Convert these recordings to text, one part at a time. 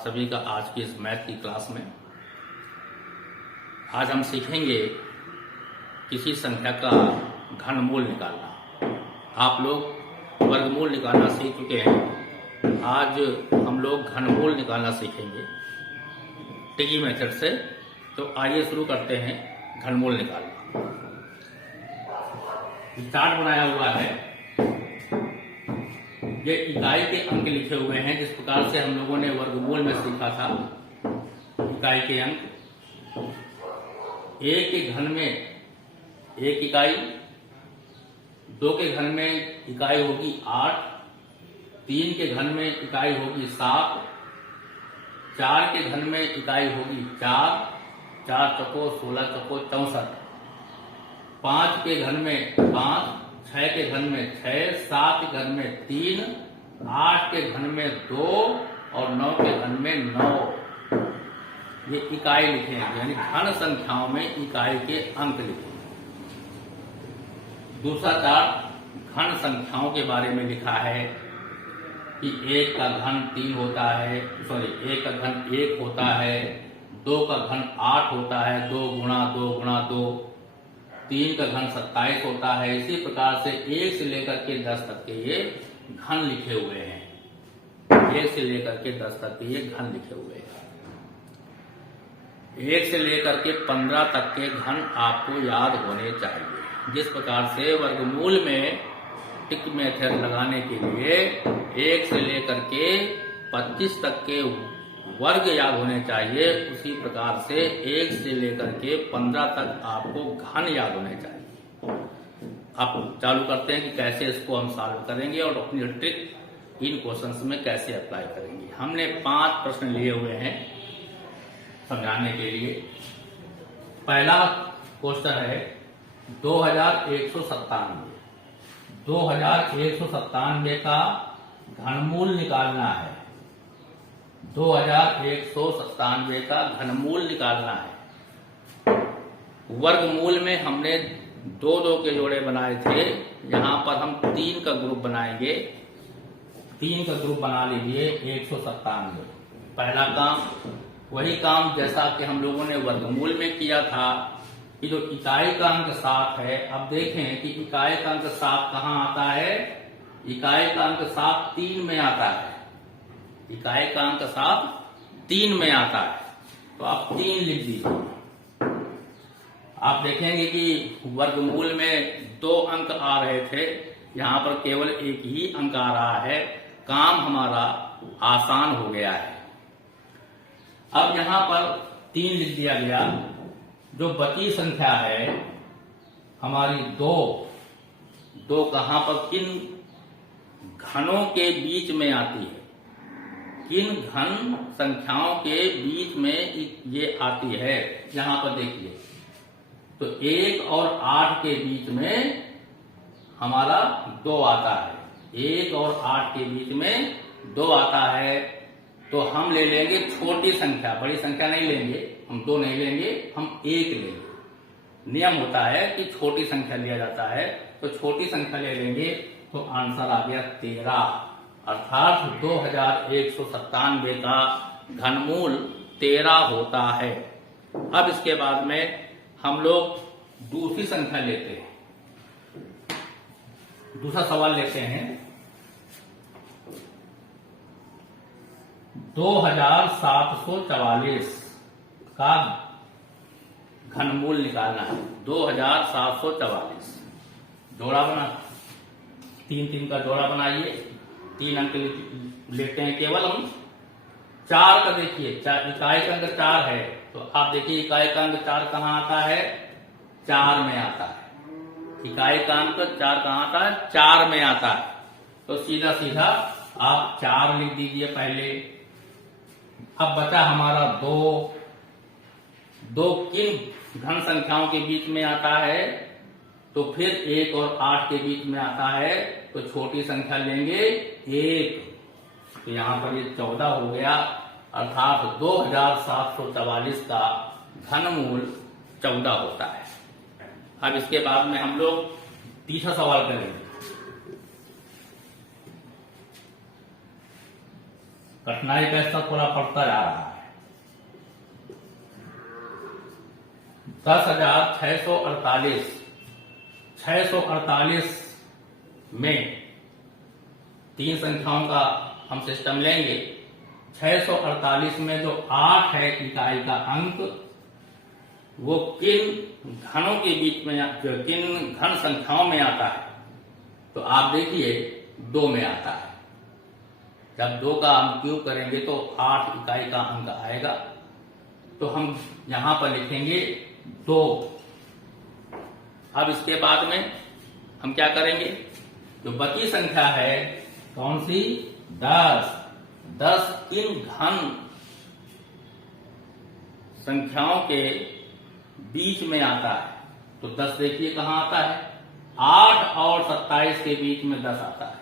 आप सभी का आज की इस मैथ की क्लास में। आज हम सीखेंगे किसी संख्या का घनमूल निकालना। आप लोग वर्गमूल निकालना सीख चुके हैं, आज हम लोग घनमूल निकालना सीखेंगे टिकी मेथड से। तो आइए शुरू करते हैं घनमूल निकालना। चार्ट बनाया हुआ है, ये इकाई के अंक लिखे हुए हैं। जिस प्रकार से हम लोगों ने वर्गमूल में सीखा था, इकाई के अंक, एक के घन में एक इकाई, दो के घन में इकाई होगी 8, तीन के घन में इकाई होगी 7, चार के घन में इकाई होगी 4, 4 चौको 16 चौको 64, 5 के घन में 5, 6 के घन में 6, 7 के घन में 3, 8 के घन में 2 और 9 के घन में 9। ये इकाई लिखे हैं, यानी घन संख्याओं में इकाई के अंक लिखे हैं। दूसरा चार्ट घन संख्याओं के बारे में लिखा है कि 1 का घन 3 होता है, 1 का घन 1 होता है, 2 का घन 8 होता है, 2 गुणा 2 गुणा 2, 3 का घन 27 होता है। इसी प्रकार से 1 से लेकर के 10 तक के ये घन लिखे हुए हैं। 1 से लेकर के 10 तक के ये घन लिखे हुए हैं। 1 से लेकर के 15 तक के घन आपको याद होने चाहिए। जिस प्रकार से वर्गमूल में टिक मेथड लगाने के लिए 1 से लेकर के 25 तक के वर्ग याद होने चाहिए, उसी प्रकार से 1 से लेकर के 15 तक आपको घन याद होने चाहिए। अब चालू करते हैं कि कैसे इसको हम सॉल्व करेंगे और अपनी ट्रिक इन क्वेश्चंस में कैसे अप्लाई करेंगे। हमने 5 प्रश्न लिए हुए हैं समझाने के लिए। पहला क्वेश्चन है 2197। 2197 का घनमूल निकालना है। 2197 का घनमूल निकालना है। वर्गमूल में हमने 2-2 के जोड़े बनाए थे, यहां पर हम 3 का ग्रुप बनाएंगे। 3 का ग्रुप बना लीजिए 197। पहला काम वही काम जैसा कि हम लोगों ने वर्गमूल में किया था कि जो इकाई का अंक 7 है। अब देखें कि इकाई का अंक 7 कहाँ आता है। इकाई का अंक 7 3 में आता है। इकाई का अंक 7 3 में आता है, तो आप 3 लिख दीजिए। आप देखेंगे कि वर्गमूल में 2 अंक आ रहे थे, यहां पर केवल एक ही अंक आ रहा है। काम हमारा आसान हो गया है। अब यहां पर 3 लिख दिया गया। जो बची संख्या है हमारी 2 कहां पर, किन घनों के बीच में आती है, किन घन संख्याओं के बीच में ये आती है। यहां पर देखिए, तो 1 और 8 के बीच में हमारा 2 आता है। 1 और 8 के बीच में 2 आता है, तो हम ले लेंगे छोटी संख्या, बड़ी संख्या नहीं लेंगे। हम 2 नहीं लेंगे, हम 1 लेंगे। नियम होता है कि छोटी संख्या लिया जाता है, तो छोटी संख्या ले लेंगे, तो आंसर आ गया 13। अर्थात 2197 का घनमूल 13 होता है। अब इसके बाद में हम लोग दूसरी संख्या लेते हैं, दूसरा सवाल लेते हैं। 2744 का घनमूल निकालना है। 2744 जोड़ा बना, 3-3 का जोड़ा बनाइए। 3 अंक लेते हैं केवल हम। 4 का देखिए, इकाई का अंक 4 है, तो आप देखिए इकाई का अंक 4 कहाँ आता है, 4 में आता है। इकाई का अंक 4 कहाँ आता है, 4 में आता है। तो सीधा सीधा आप 4 लिख दीजिए पहले। अब बचा हमारा 2 किन घन संख्याओं के बीच में आता है, तो फिर 1 और 8 के बीच में आता है, तो छोटी संख्या लेंगे 1। तो यहां पर ये 14 हो गया। अर्थात 2744 का घनमूल 14 होता है। अब इसके बाद में हम लोग तीसरा सवाल करेंगे। कठिनाई का स्तर थोड़ा बढ़ता जा रहा है। 10,648 648 में 3 संख्याओं का हम सिस्टम लेंगे। 648 में जो 8 है इकाई का अंक, वो किन घनों के बीच में, किन घन संख्याओं में आता है? तो आप देखिए 2 में आता है। जब 2 का हम क्यूब करेंगे तो 8 इकाई का अंक आएगा। तो हम यहां पर लिखेंगे 2। अब इसके बाद में हम क्या करेंगे? जो बची संख्या है कौन सी? 10। 10 किन घन संख्याओं के बीच में आता है? तो 10 देखिए कहां आता है? 8 और 27 के बीच में 10 आता है।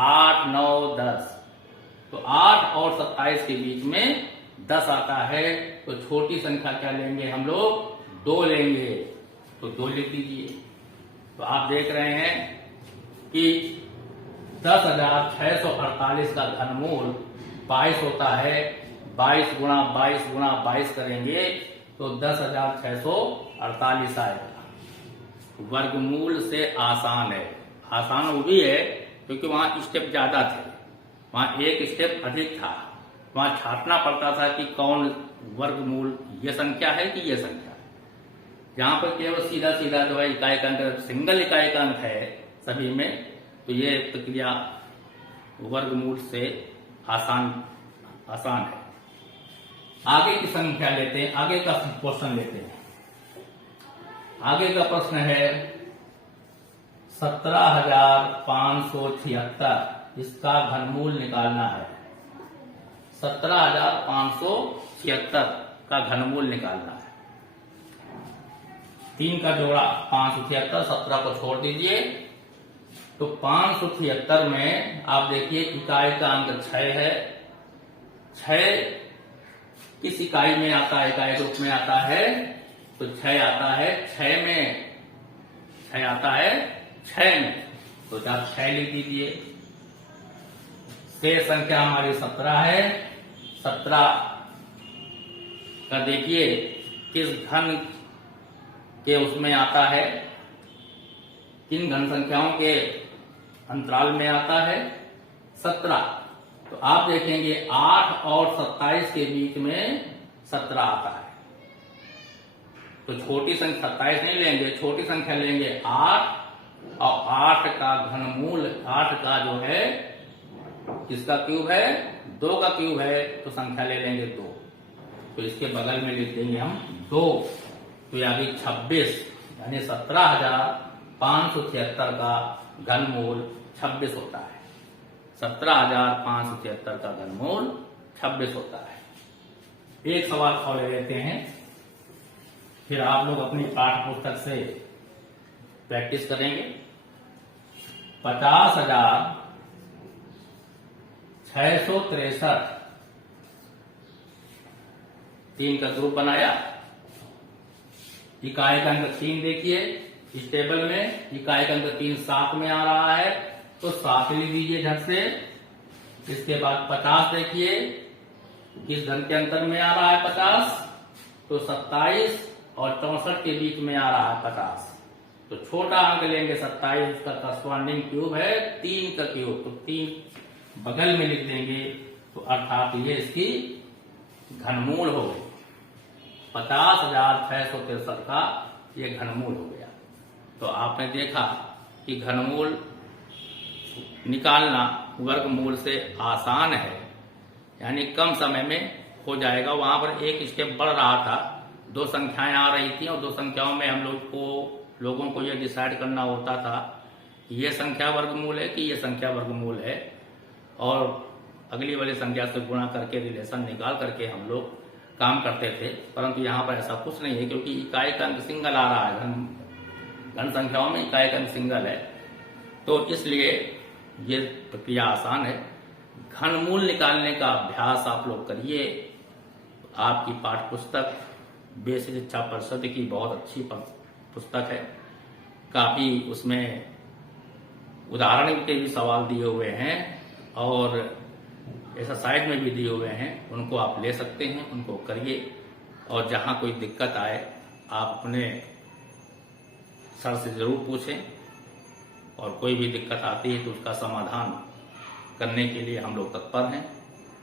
8, 9, 10। तो 8 और 27 के बीच में 10 आता है। तो छोटी संख्या क्या लेंगे हम लोग? 2 लेंगे। तो 2 लिख दीजिए। तो आप देख रहे हैं कि 10,648 का घनमूल 22 होता है। 22 गुणा 22 गुणा 22 करेंगे तो 10,648 आएगा। वर्गमूल से आसान है। आसान वो भी है क्योंकि वहां स्टेप ज्यादा थे, वहां एक स्टेप अधिक था। वहां छांटना पड़ता था कि कौन वर्गमूल, ये संख्या है कि ये संख्या है। जहां पर केवल सीधा सीधा जो है इकाई का अंक, सिंगल इकाई का अंक है सभी में, तो ये प्रक्रिया वर्गमूल से आसान है। आगे की संख्या लेते हैं, आगे का क्वेश्चन लेते हैं। आगे का प्रश्न है 17,576, इसका घनमूल निकालना है। 17,576 का घनमूल निकालना है। 3 का जोड़ा 576, 17 को छोड़ दीजिए। तो 576 में आप देखिए इकाई का अंक 6 है। 6 किस इकाई में आता है? इकाई रूप में आता है। तो 6 आता है 6 में, 6 आता है 6 में। तो आप 6 लिख दीजिए। शेष संख्या हमारी 17 है। 17 का देखिए किस घन के उसमें आता है, किन घन संख्याओं के अंतराल में आता है? 17। तो आप देखेंगे 8 और 27 के बीच में 17 आता है। तो छोटी संख्या 27 नहीं लेंगे, छोटी संख्या लेंगे 8, और 8 का घनमूल, 8 का जो है किसका क्यूब है? 2 का क्यूब है। तो संख्या ले लेंगे 2। तो इसके बगल में लिख देंगे हम 2। तो यानी 26, यानी 17,576 का घनमूल 26 होता है। 17,576 का घनमूल 26 होता है। एक सवाल और ले लेते हैं, फिर आप लोग अपनी पाठ्य पुस्तक से प्रैक्टिस करेंगे। 50,663, 3 का ग्रुप बनाया। इकाई का अंक 3 देखिए इस टेबल में, इकाई का अंक 3 7 में आ रहा है। तो 7 लिख दीजिए झट से। इसके बाद 50 देखिए किस घन के अंतर में आ रहा है? 50। तो 27 और 64 के बीच में आ रहा है 50। तो छोटा अंक लेंगे 27, उसका करस्पॉन्डिंग क्यूब है 3 का क्यूब। तो 3 बगल में लिख देंगे। तो अर्थात ये इसकी घनमूल हो गई। 50,663 का ये घनमूल हो गया। तो आपने देखा कि घनमूल निकालना वर्गमूल से आसान है, यानी कम समय में हो जाएगा। वहां पर एक स्टेप बढ़ रहा था, 2 संख्याएं आ रही थी और 2 संख्याओं में हम लोगों को यह डिसाइड करना होता था कि ये संख्या वर्गमूल है कि ये संख्या वर्गमूल है, और अगली वाली संख्या से गुणा करके रिलेशन निकाल करके हम लोग काम करते थे। परंतु यहाँ पर ऐसा कुछ नहीं है, क्योंकि इकाई का अंक सिंगल आ रहा है। घन संख्याओं में इकाई का अंक सिंगल है, तो इसलिए ये प्रक्रिया आसान है। घनमूल निकालने का अभ्यास आप लोग करिए। आपकी पाठ्य पुस्तक बेसिक शिक्षा परिषद की बहुत अच्छी पुस्तक है। काफी उसमें उदाहरण के भी सवाल दिए हुए हैं, और एक्सरसाइज में भी दिए हुए हैं, उनको आप ले सकते हैं, उनको करिए। और जहाँ कोई दिक्कत आए आप अपने सर से जरूर पूछें, और कोई भी दिक्कत आती है तो उसका समाधान करने के लिए हम लोग तत्पर हैं।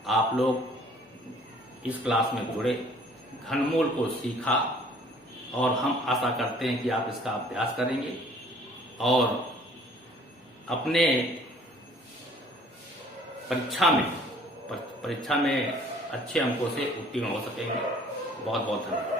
आप लोग इस क्लास में जुड़े, घनमूल को सीखा, और हम आशा करते हैं कि आप इसका अभ्यास करेंगे और अपने परीक्षा में अच्छे अंकों से उत्तीर्ण हो सकेंगे। बहुत बहुत धन्यवाद।